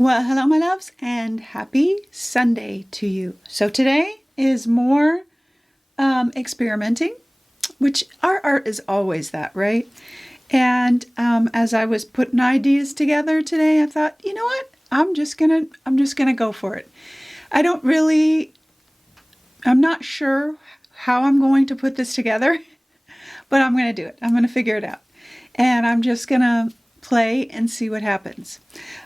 Well, hello, my loves, and happy Sunday to you. So today is more experimenting, which our art is always that, right? And as I was putting ideas together today, I thought, you know what? I'm just gonna go for it. I'm not sure how I'm going to put this together, but I'm gonna do it. I'm gonna figure it out, and I'm just gonna play and see what happens.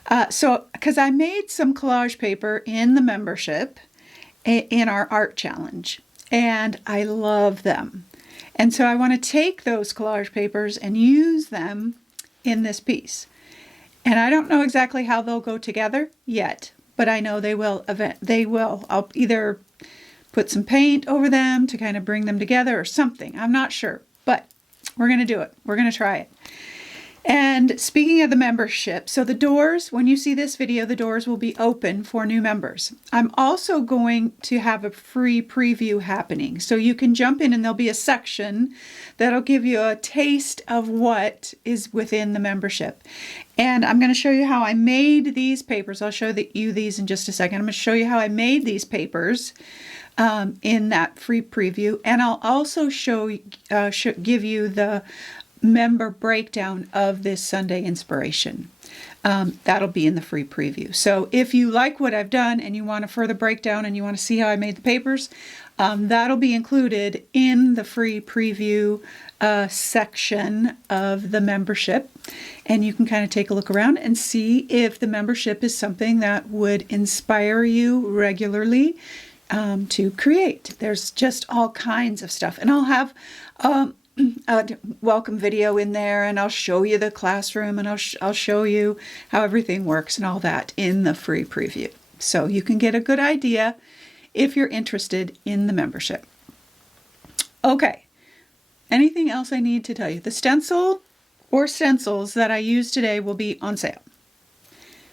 Because I made some collage paper in the membership in our art challenge, and I love them. And so I want to take those collage papers and use them in this piece. And I don't know exactly how they'll go together yet, but I know they will. I'll either put some paint over them to kind of bring them together or something. I'm not sure, but we're going to do it. We're going to try it. And speaking of the membership, so the doors, when you see this video, the doors will be open for new members. I'm also going to have a free preview happening. So you can jump in and there'll be a section that'll give you a taste of what is within the membership. And I'm going to show you how I made these papers. I'll show you these in just a second. I'm going to show you how I made these papers in that free preview. And I'll also give you the member breakdown of this Sunday inspiration. That'll be in the free preview. So if you like what I've done and you want a further breakdown and you want to see how I made the papers, that'll be included in the free preview section of the membership. And you can kind of take a look around and see if the membership is something that would inspire you regularly to create. There's just all kinds of stuff. And I'll have a welcome video in there, and I'll show you the classroom, and I'll show you how everything works and all that in the free preview. So you can get a good idea if you're interested in the membership. Okay, anything else I need to tell you? The stencil or stencils that I use today will be on sale.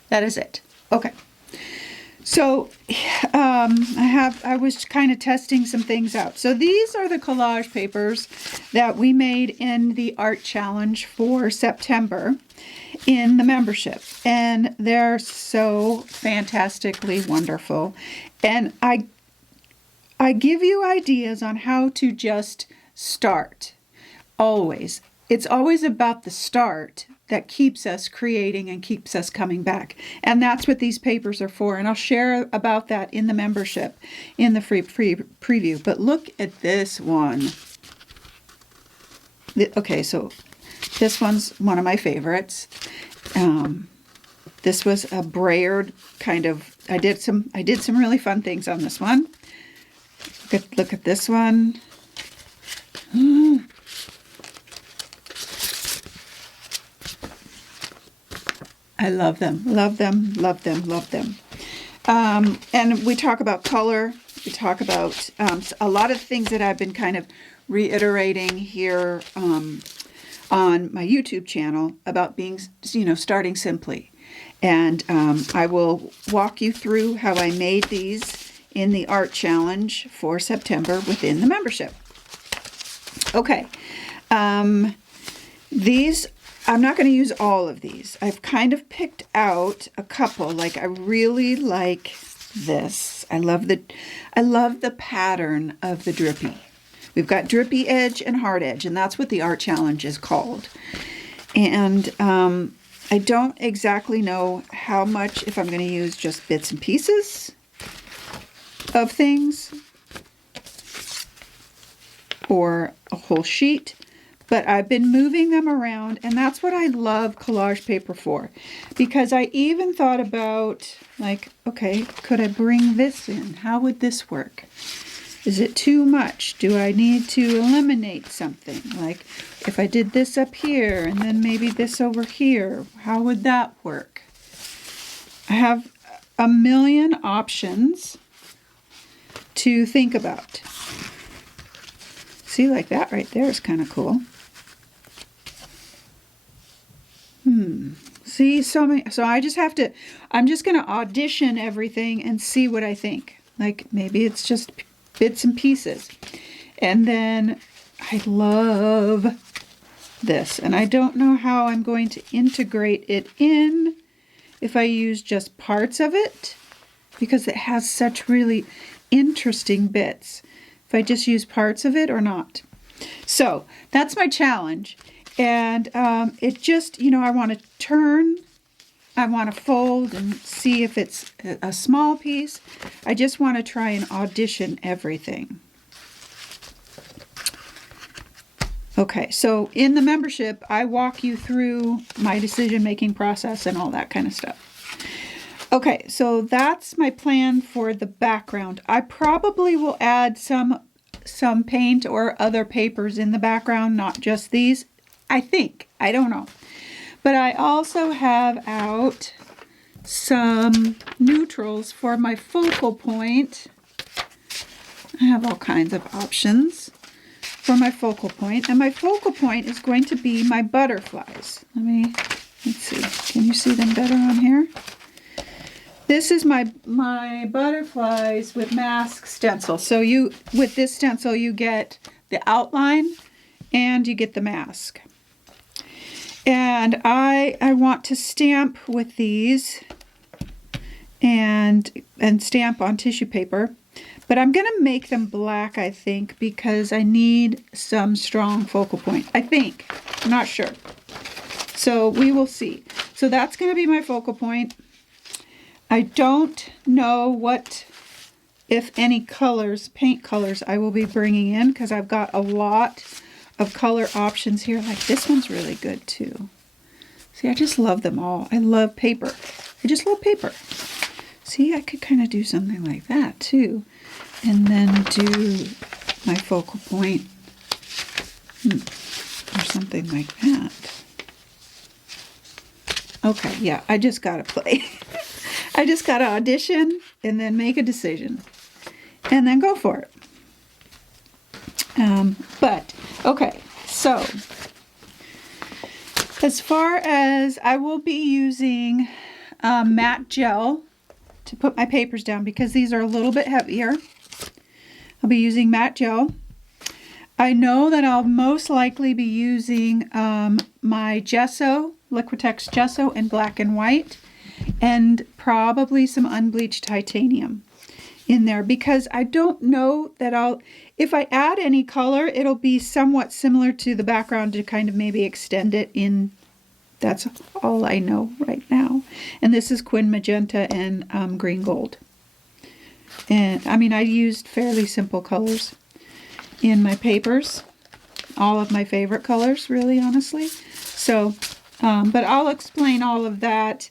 That is it. Okay. So I was kind of testing some things out. So these are the collage papers that we made in the art challenge for September in the membership. And they're so fantastically wonderful. And I give you ideas on how to just start. Always. It's always about the start that keeps us creating and keeps us coming back. And that's what these papers are for. And I'll share about that in the membership in the free preview. But look at this one. Okay, so this one's one of my favorites. This was a brayered kind of, I did some really fun things on this one. Look at this one. I love them, love them, love them, love them. And we talk about color. We talk about a lot of things that I've been kind of reiterating here on my YouTube channel about being, starting simply. And I will walk you through how I made these in the art challenge for September within the membership. Okay. I'm not going to use all of these. I've kind of picked out a couple. Like I really like this. I love the pattern of the drippy. We've got drippy edge and hard edge, and that's what the art challenge is called. And I don't exactly know how much, if I'm going to use just bits and pieces of things or a whole sheet. But I've been moving them around, and that's what I love collage paper for. Because I even thought about, like, okay, could I bring this in? How would this work? Is it too much? Do I need to eliminate something? Like, if I did this up here, and then maybe this over here, how would that work? I have a million options to think about. See, like that right there is kind of cool. See, so I just have to, I'm just going to audition everything and see what I think. Like, maybe it's just bits and pieces. And then I love this. And I don't know how I'm going to integrate it in if I use just parts of it because it has such really interesting bits. If I just use parts of it or not. So that's my challenge. And it just, I want to turn, I want to fold and see if it's a small piece. I just want to try and audition everything. Okay, so in the membership, I walk you through my decision-making process and all that kind of stuff. Okay, so that's my plan for the background. I probably will add some paint or other papers in the background, not just these. I think. I don't know. But I also have out some neutrals for my focal point. I have all kinds of options for my focal point, and my focal point is going to be my butterflies. Let's see. Can you see them better on here? This is my butterflies with mask stencil. So with this stencil you get the outline and you get the mask. And I want to stamp with these and stamp on tissue paper. But I'm going to make them black, I think, because I need some strong focal point. I think. I'm not sure. So we will see. So that's going to be my focal point. I don't know what, if any colors, paint colors, I will be bringing in because I've got a lot of color options here. Like this one's really good too. See, I just love them all. I love paper. I just love paper. See, I could kind of do something like that too. And then do my focal point or something like that. Okay, yeah, I just got to play. I just got to audition and then make a decision and then go for it. Okay, so as far as I will be using matte gel to put my papers down because these are a little bit heavier. I'll be using matte gel. I know that I'll most likely be using my gesso, Liquitex gesso in black and white, and probably some unbleached titanium in there because I don't know that if I add any color, it'll be somewhat similar to the background to kind of maybe extend it in. That's all I know right now. And this is Quin Magenta and Green Gold. And I used fairly simple colors in my papers. All of my favorite colors, really, honestly. So, but I'll explain all of that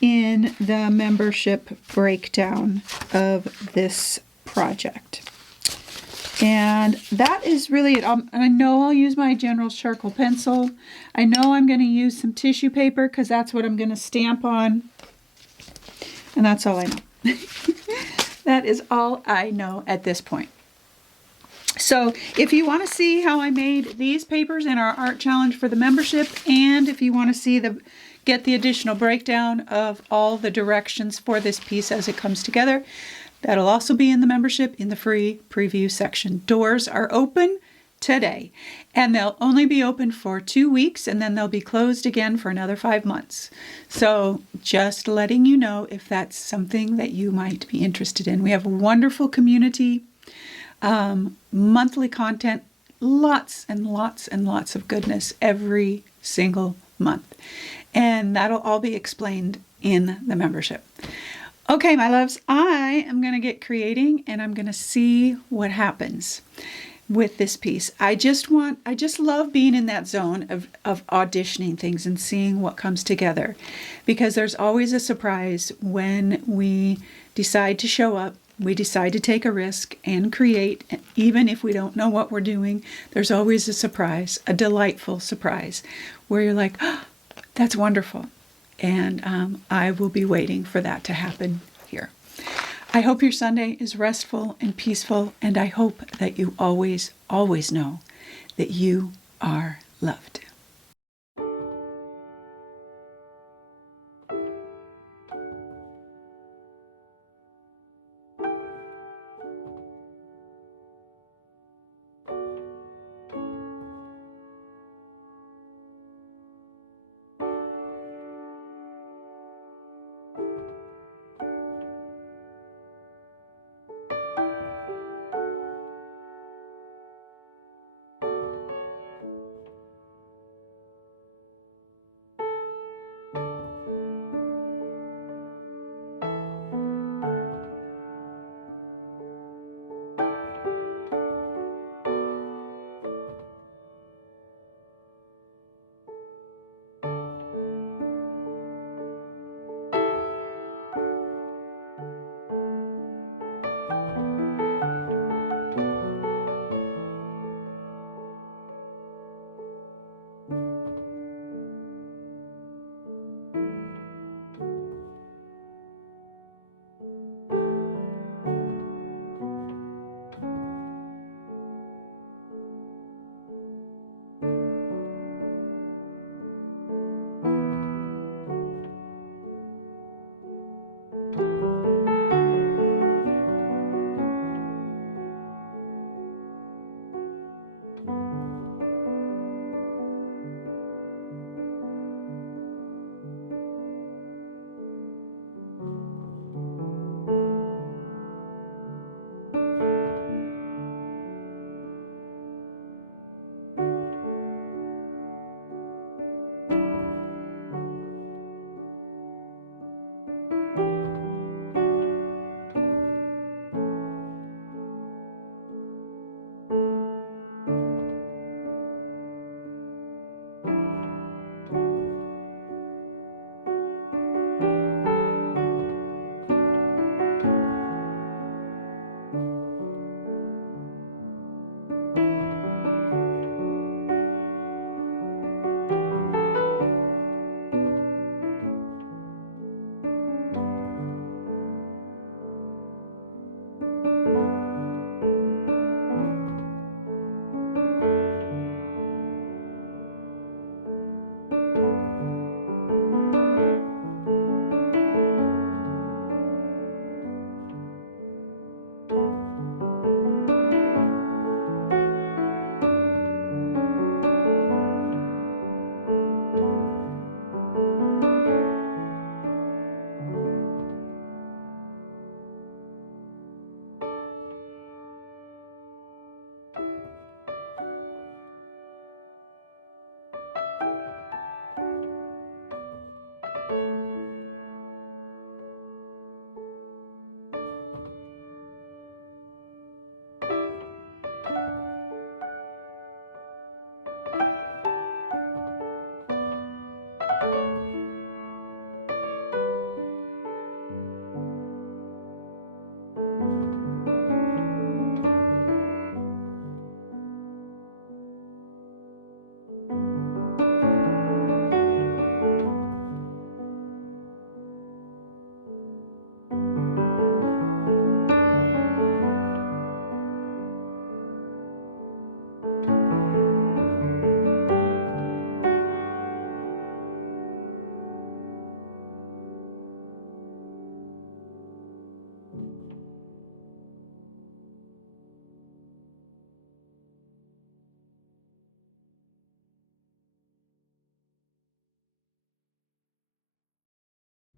in the membership breakdown of this project. And that is really it. I know I'll use my general charcoal pencil. I know I'm going to use some tissue paper because that's what I'm going to stamp on. And that's all I know. That is all I know at this point. So if you want to see how I made these papers in our art challenge for the membership, and if you want to see get the additional breakdown of all the directions for this piece as it comes together, that'll also be in the membership in the free preview section. Doors are open today, and they'll only be open for 2 weeks, and then they'll be closed again for another 5 months. So just letting you know if that's something that you might be interested in. We have a wonderful community, monthly content, lots and lots and lots of goodness every single month. And that'll all be explained in the membership. Okay, my loves, I am going to get creating and I'm going to see what happens with this piece. I just love being in that zone of auditioning things and seeing what comes together, because there's always a surprise when we decide to show up, we decide to take a risk and create. Even if we don't know what we're doing, there's always a surprise, a delightful surprise where you're like, oh, that's wonderful. And I will be waiting for that to happen here. I hope your Sunday is restful and peaceful, and I hope that you always, always know that you are loved.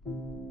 Bye.